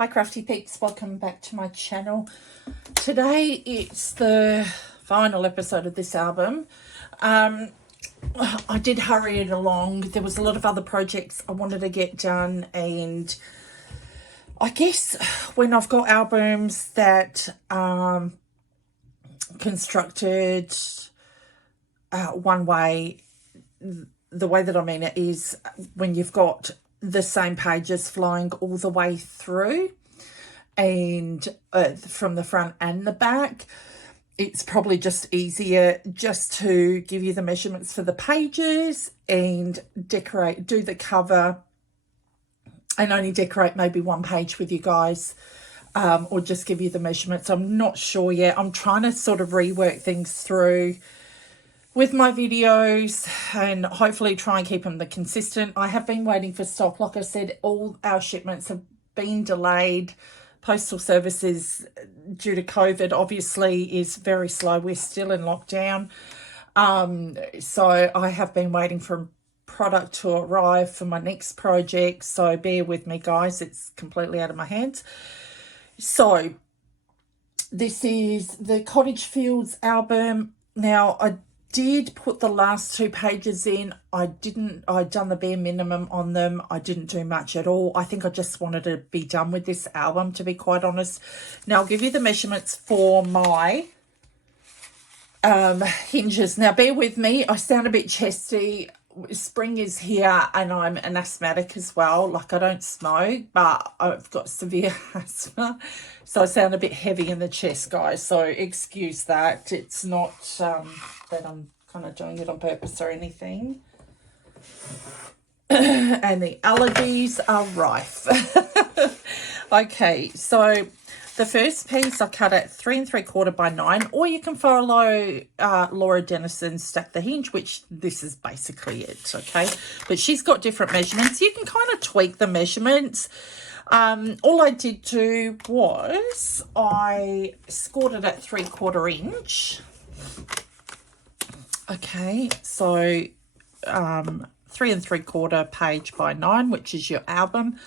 Hi crafty peeps, welcome back to my channel. Today it's the final episode of this album. I did hurry it along. There was a lot of other projects I wanted to get done, and I guess when I've got albums that constructed one way, the way that I mean it is when you've got the same pages flowing all the way through, and from the front and the back, it's probably just easier just to give you the measurements for the pages and do the cover, and only decorate maybe one page with you guys, or just give you the measurements. I'm not sure yet. I'm trying to sort of rework things through with my videos and hopefully try and keep them consistent. I have been waiting for stock. Like I said, all our shipments have been delayed. Postal services, due to COVID, obviously is very slow. We're still in lockdown. So I have been waiting for product to arrive for my next project. So bear with me, guys. It's completely out of my hands. So this is the Cottage Fields album. Now, I did put the last two pages in. I'd done the bare minimum on them. I didn't do much at all. I think I just wanted to be done with this album, to be quite honest. Now I'll give you the measurements for my hinges. Now bear with me, I sound a bit chesty. Spring is here and I'm an asthmatic as well. Like, I don't smoke, but I've got severe asthma, so I sound a bit heavy in the chest, guys, so excuse that. It's not that I'm kind of doing it on purpose or anything. And the allergies are rife. Okay, so the first piece I cut at 3 3/4 by 9, or you can follow Laura Dennison's Stack the Hinge, which this is basically it, okay? But she's got different measurements. You can kind of tweak the measurements. All I did do was I scored it at 3/4 inch. Okay, so 3 3/4 page by 9, which is your album.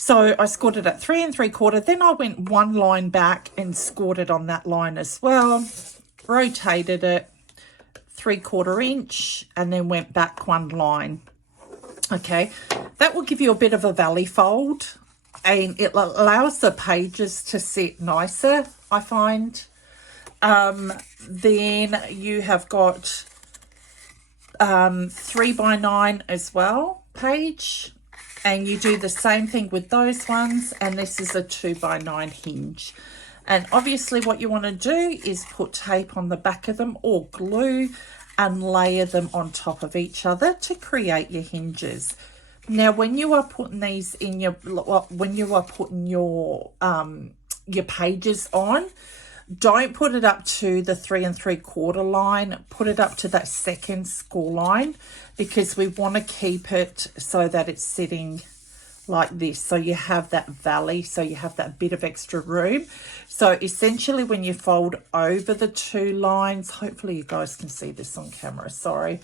So I scored it at 3 3/4. Then I went one line back and scored it on that line as well. Rotated it 3/4 inch and then went back one line. Okay, that will give you a bit of a valley fold, and it allows the pages to sit nicer, I find. Then you have got 3 by 9 as well page, and you do the same thing with those ones, and this is a 2 by 9 hinge. And obviously what you want to do is put tape on the back of them or glue and layer them on top of each other to create your hinges. Now when you are putting these in your pages on, don't put it up to the 3 3/4 line. Put it up to that second score line, because we want to keep it so that it's sitting like this, so you have that valley, so you have that bit of extra room. So essentially when you fold over the two lines, hopefully you guys can see this on camera, sorry,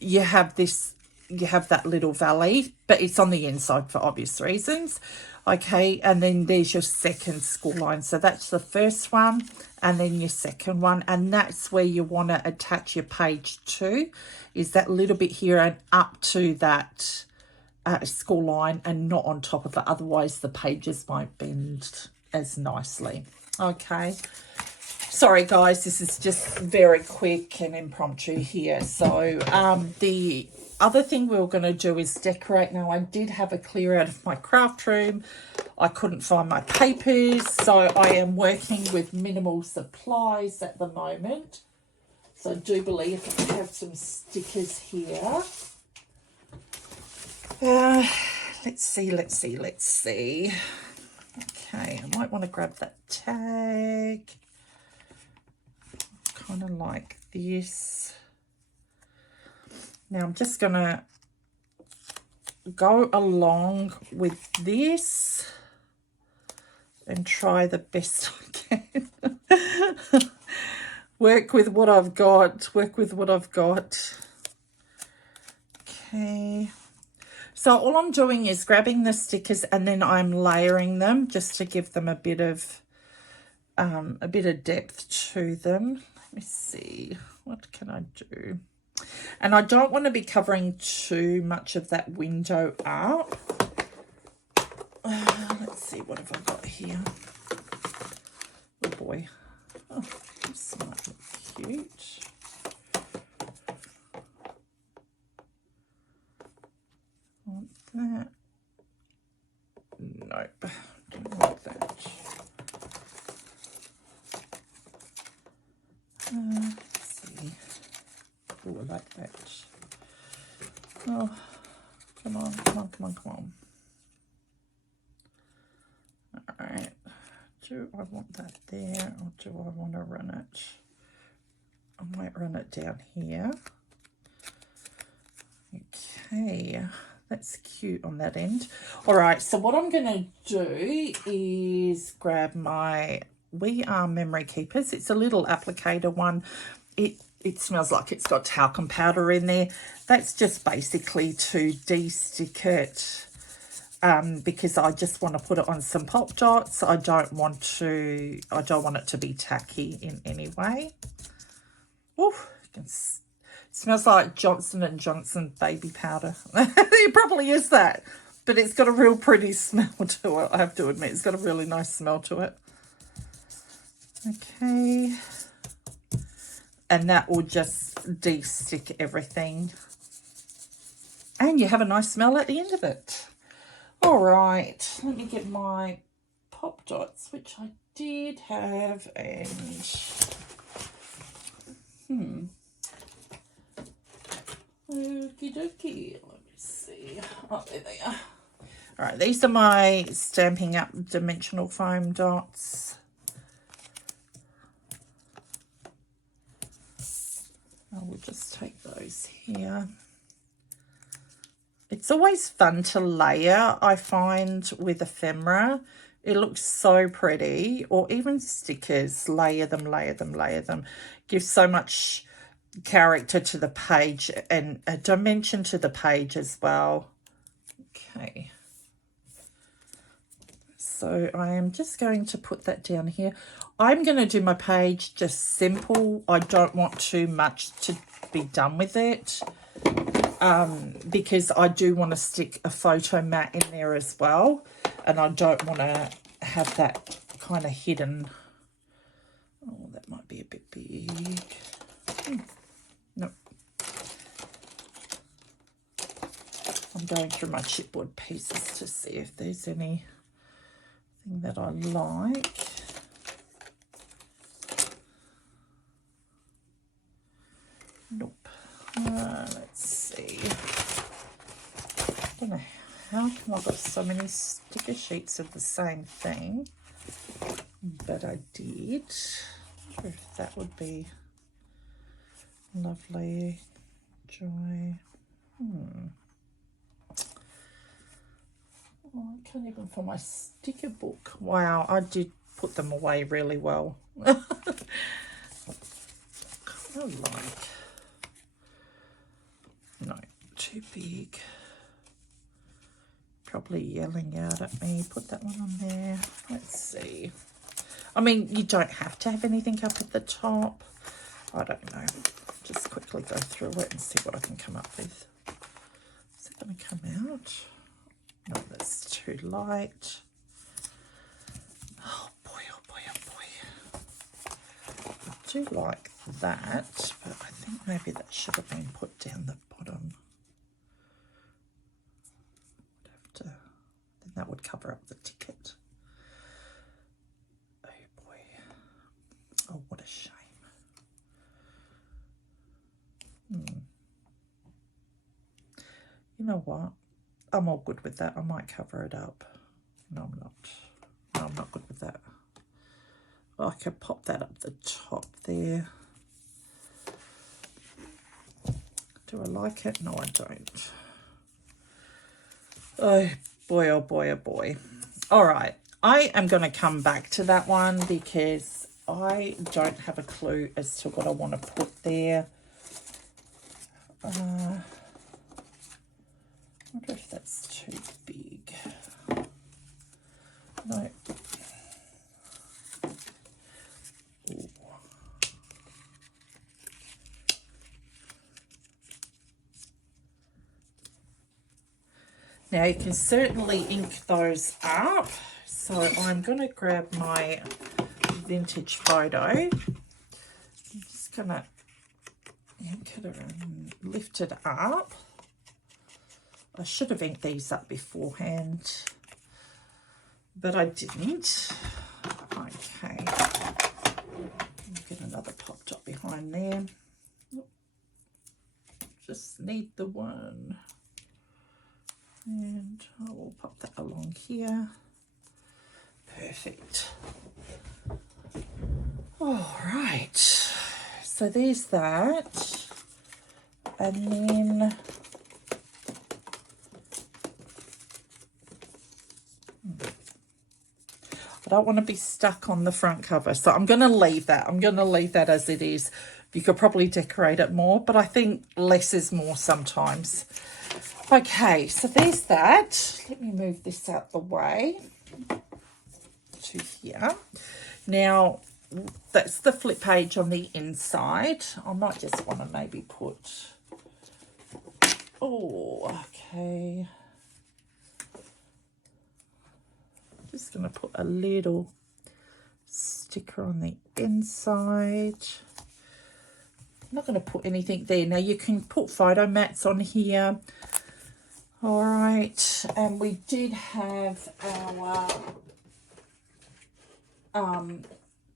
you have that little valley, but it's on the inside for obvious reasons. Okay, and then there's your second score line. So that's the first one, and then your second one, and that's where you want to attach your page to, is that little bit here and up to that score line, and not on top of it, otherwise the pages won't bend as nicely. Okay, sorry guys, this is just very quick and impromptu here. So the other thing we were going to do is decorate. Now I did have a clear out of my craft room. I couldn't find my papers, so I am working with minimal supplies at the moment. So I do believe I have some stickers here. Let's see. Okay, I might want to grab that tag. Kind of like this. Now I'm just going to go along with this and try the best I can. Work with what I've got. Okay. So all I'm doing is grabbing the stickers and then I'm layering them just to give them a bit of depth to them. Let me see, what can I do? And I don't want to be covering too much of that window up. Let's see, what have I got here? Oh boy. Oh, this might look cute. Want that? Nope, don't want that. Let's see. Oh, I like that. Oh, come on, come on, come on, come on. All right. Do I want that there, or do I want to run it? I might run it down here. Okay, that's cute on that end. All right, so what I'm going to do is grab my We Are Memory Keepers. It's a little applicator one. It smells like it's got talcum powder in there. That's just basically to de-stick it, because I just want to put it on some pop dots. I don't want it to be tacky in any way. Oh, it smells like Johnson & Johnson baby powder. It probably is that, but it's got a real pretty smell to it. I have to admit, it's got a really nice smell to it. Okay. And that will just de-stick everything. And you have a nice smell at the end of it. All right, let me get my pop dots, which I did have, and okie dokie, let me see. Oh, there they are. All right, these are my Stampin' Up dimensional foam dots. I will just take those here. It's always fun to layer, I find, with ephemera. It looks so pretty. Or even stickers, layer them, layer them, layer them. Gives so much character to the page and a dimension to the page as well. Okay. So I am just going to put that down here. I'm going to do my page just simple. I don't want too much to be done with it, because I do want to stick a photo mat in there as well, and I don't want to have that kind of hidden. Oh, that might be a bit big. Nope. I'm going through my chipboard pieces to see if there's anything that I like. Nope. Let's see. I don't know how come I've got so many sticker sheets of the same thing, but I did. I wonder if that would be lovely. Joy. Oh, I can't even find my sticker book. Wow, I did put them away really well. I like. No, too big. Probably yelling out at me. Put that one on there. Let's see. I mean, you don't have to have anything up at the top. I don't know. Just quickly go through it and see what I can come up with. Is it going to come out? No, that's too light. Oh boy, oh boy, oh boy. I do like that, but I think maybe that should have been put down the bottom. Would have to, then that would cover up the ticket. Oh boy. Oh, what a shame. You know what? I'm all good with that. I might cover it up. No, I'm not. No, I'm not good with that. I could pop that up the top there. Do I like it? No, I don't. Oh boy, oh boy, oh boy. All right. I am going to come back to that one because I don't have a clue as to what I want to put there. wonder if that's too big. No. Ooh. Now you can certainly ink those up. So I'm going to grab my vintage photo. I'm just going to ink it and lift it up. I should have inked these up beforehand, but I didn't. Okay. Get another pop top behind there. Just need the one. And I will pop that along here. Perfect. All right. So there's that. And then I don't want to be stuck on the front cover, so I'm going to leave that. I'm going to leave that as it is. You could probably decorate it more, but I think less is more sometimes. Okay, so there's that. Let me move this out the way to here. Now, that's the flip page on the inside. I might just want to maybe put... Oh, okay. Just going to put a little sticker on the inside. I'm not going to put anything there. Now you can put photo mats on here. All right, and we did have our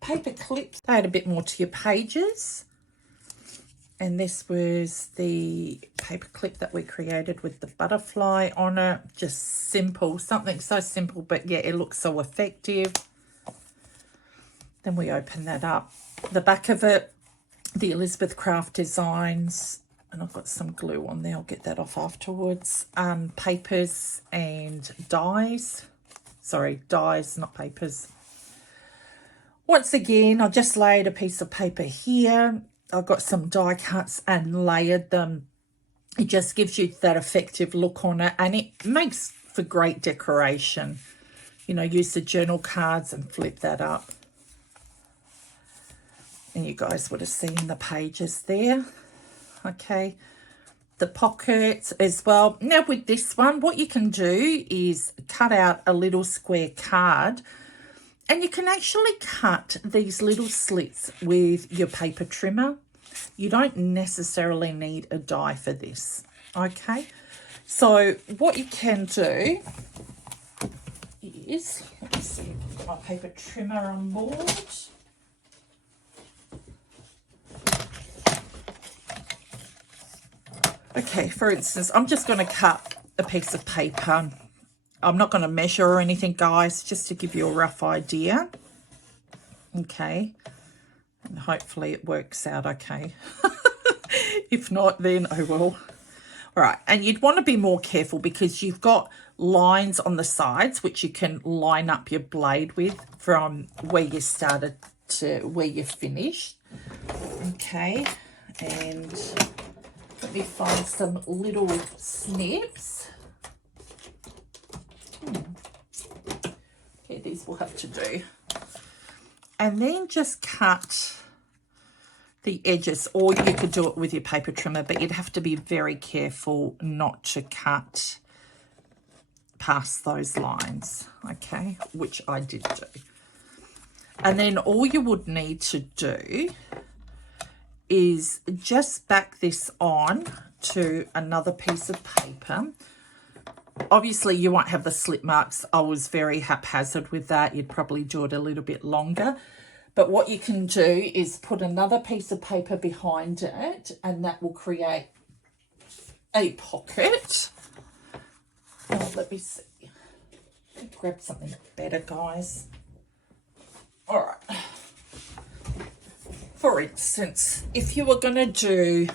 paper clips. They add a bit more to your pages. And this was the paper clip that we created with the butterfly on it. Just simple, something so simple, but yeah, it looks so effective. Then we open that up. The back of it, the Elizabeth Craft Designs, and I've got some glue on there. I'll get that off afterwards. Papers and dies. Sorry, dies, not papers. Once again, I just laid a piece of paper here. I've got some die cuts and layered them. It just gives you that effective look on it, and it makes for great decoration. You know, use the journal cards and flip that up. And you guys would have seen the pages there. Okay, the pockets as well. Now with this one, what you can do is cut out a little square card, and you can actually cut these little slits with your paper trimmer. You don't necessarily need a die for this, okay? So what you can do is, let me see if I've got my paper trimmer on board. Okay, for instance, I'm just going to cut a piece of paper. I'm not going to measure or anything, guys, just to give you a rough idea. Okay. And hopefully it works out okay. If not, then oh well. All right. And you'd want to be more careful because you've got lines on the sides, which you can line up your blade with from where you started to where you finished. Okay. And let me find some little snips. Okay, these will have to do. And then just cut the edges, or you could do it with your paper trimmer, but you'd have to be very careful not to cut past those lines, okay, which I did do. And then all you would need to do is just back this on to another piece of paper. Obviously, you won't have the slip marks. I was very haphazard with that. You'd probably do it a little bit longer. But what you can do is put another piece of paper behind it, and that will create a pocket. Oh, let me see. Let me grab something better, guys. All right. For instance, if you were going to do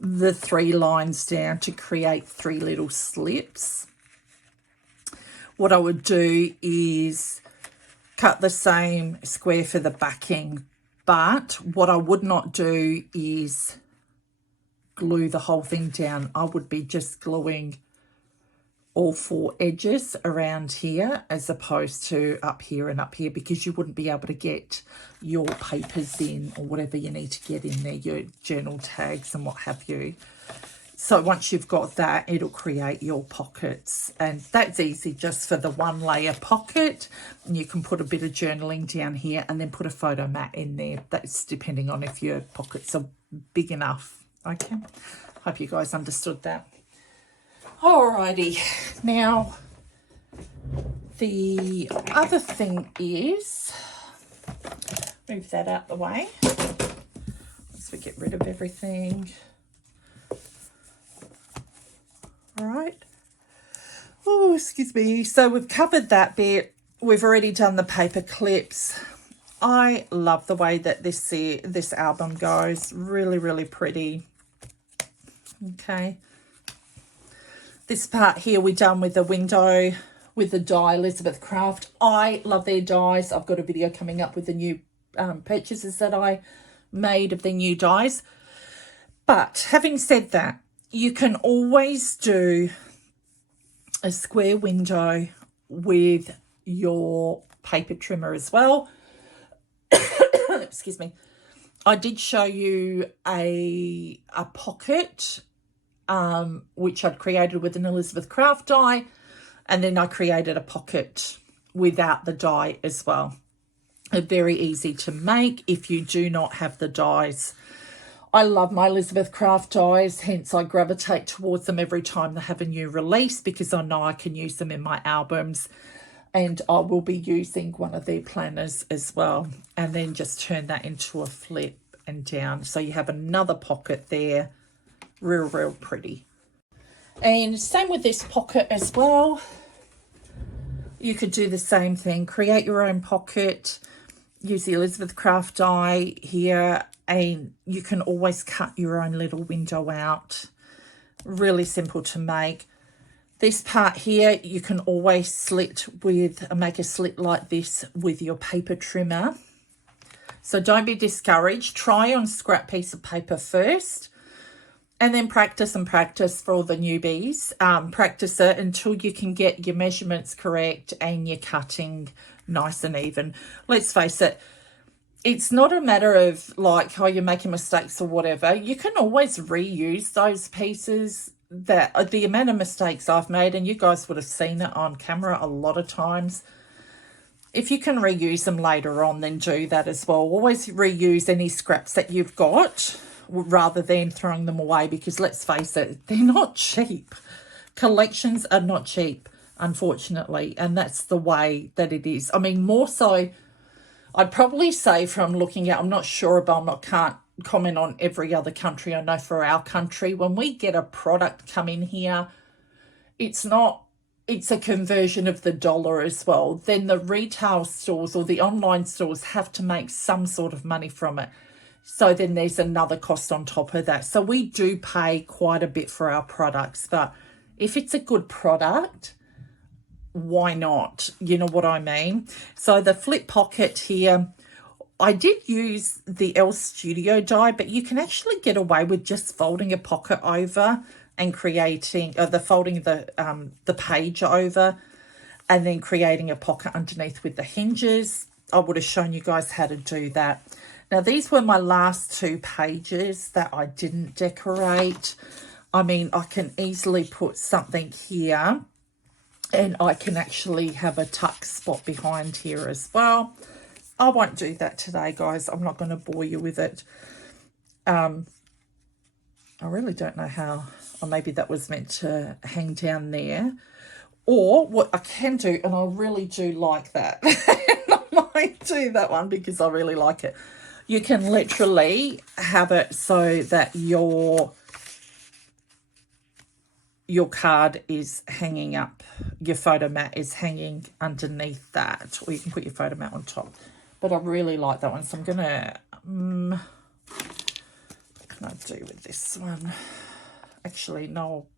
the 3 lines down to create 3 little slips, what I would do is cut the same square for the backing, but what I would not do is glue the whole thing down. I would be just gluing all 4 edges around here as opposed to up here and up here, because you wouldn't be able to get your papers in or whatever you need to get in there, your journal tags and what have you. So once you've got that, it'll create your pockets, and that's easy just for the 1 layer pocket. And you can put a bit of journaling down here and then put a photo mat in there. That's depending on if your pockets are big enough. Okay, hope you guys understood that. Alrighty, now the other thing is, move that out the way once we get rid of everything. All right. Oh, excuse me. So we've covered that bit. We've already done the paper clips. I love the way that this album goes. Really, really pretty. Okay. This part here we're done with the window with the die Elizabeth Craft. I love their dies. I've got a video coming up with the new purchases that I made of the new dies. But having said that, you can always do a square window with your paper trimmer as well. Excuse me. I did show you a pocket, which I'd created with an Elizabeth Craft die, and then I created a pocket without the die as well. They're very easy to make if you do not have the dies. I love my Elizabeth Craft dies, hence I gravitate towards them every time they have a new release, because I know I can use them in my albums, and I will be using one of their planners as well. And then just turn that into a flip and down. So you have another pocket there. Real, real pretty. And same with this pocket as well. You could do the same thing. Create your own pocket. Use the Elizabeth Craft die here, and you can always cut your own little window out. Really simple to make. This part here, you can always make a slit like this with your paper trimmer. So don't be discouraged. Try on scrap piece of paper first, and then practice and practice for all the newbies. Practice it until you can get your measurements correct and your cutting nice and even. Let's face it, it's not a matter of like how you're making mistakes or whatever. You can always reuse those pieces. That the amount of mistakes I've made, and you guys would have seen it on camera a lot of times. If you can reuse them later on, then do that as well. Always reuse any scraps that you've got rather than throwing them away, because let's face it, they're not cheap. Collections are not cheap, unfortunately, and that's the way that it is. I mean, more so, I'd probably say from looking at, I'm not sure about, can't comment on every other country. I know for our country, when we get a product come in here, it's a conversion of the dollar as well. Then the retail stores or the online stores have to make some sort of money from it. So then there's another cost on top of that. So we do pay quite a bit for our products, but if it's a good product, why not? You know what I mean? So the flip pocket here, I did use the L Studio die, but you can actually get away with just folding a pocket over and creating folding the page over and then creating a pocket underneath with the hinges. I would have shown you guys how to do that. Now, these were my last 2 pages that I didn't decorate. I mean, I can easily put something here, and I can actually have a tuck spot behind here as well. I won't do that today, guys. I'm not going to bore you with it. I really don't know how, or maybe that was meant to hang down there. Or what I can do, and I really do like that. I might do that one because I really like it. You can literally have it so that your card is hanging up, your photo mat is hanging underneath that, or you can put your photo mat on top. But I really like that one, so I'm going to, what can I do with this one? Actually, no,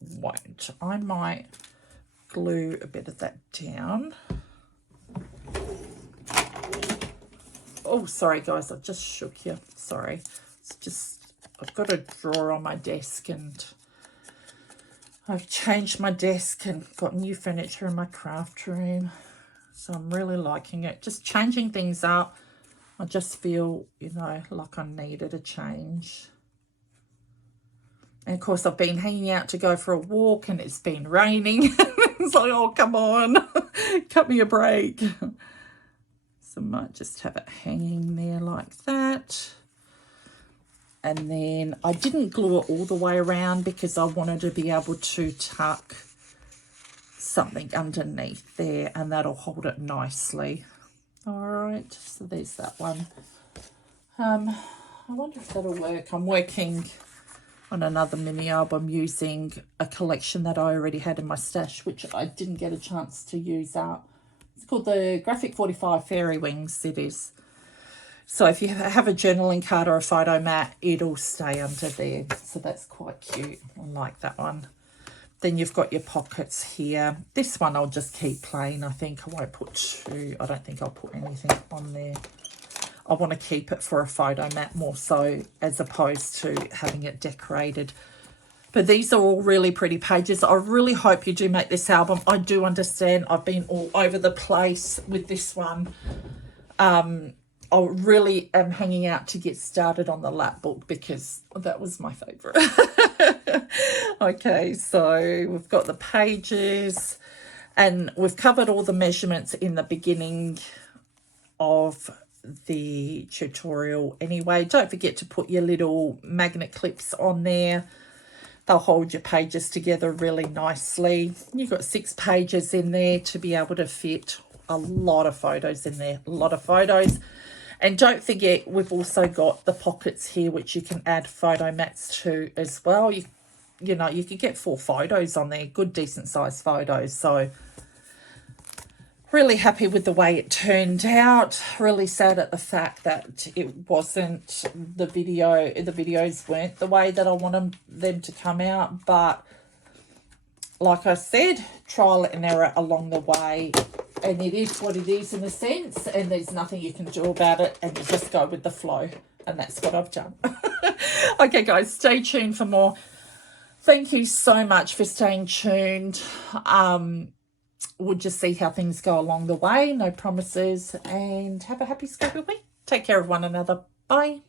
won't. I might glue a bit of that down. Oh, sorry, guys, I just shook you. Sorry. It's just I've got a drawer on my desk, and I've changed my desk and got new furniture in my craft room. So I'm really liking it. Just changing things up. I just feel, you know, like I needed a change. And of course, I've been hanging out to go for a walk and it's been raining. It's like, oh, come on, cut me a break. So I might just have it hanging there like that. And then I didn't glue it all the way around because I wanted to be able to tuck something underneath there, and that'll hold it nicely. All right, so there's that one. I wonder if that'll work. I'm working on another mini album using a collection that I already had in my stash, which I didn't get a chance to use out. It's called the Graphic 45 Fairy Wings, it is. So if you have a journaling card or a photo mat, it'll stay under there. So that's quite cute. I like that one. Then you've got your pockets here. This one I'll just keep plain. I think I won't put I don't think I'll put anything on there. I want to keep it for a photo mat more so, as opposed to having it decorated. But these are all really pretty pages. I really hope you do make this album. I do understand I've been all over the place with this one. I really am hanging out to get started on the lap book because that was my favourite. Okay, so we've got the pages and we've covered all the measurements in the beginning of the tutorial anyway. Don't forget to put your little magnet clips on there. They'll hold your pages together really nicely. You've got 6 pages in there to be able to fit a lot of photos in there, a lot of photos. And don't forget, we've also got the pockets here, which you can add photo mats to as well. You know, you could get 4 photos on there, good decent sized photos. So really happy with the way it turned out. Really sad at the fact that it wasn't the videos weren't the way that I wanted them to come out. But like I said, trial and error along the way. And it is what it is in a sense, and there's nothing you can do about it, and you just go with the flow. And that's what I've done. Okay, guys, stay tuned for more. Thank you so much for staying tuned. We'll just see how things go along the way. No promises. And have a happy, scrappy week. Take care of one another. Bye.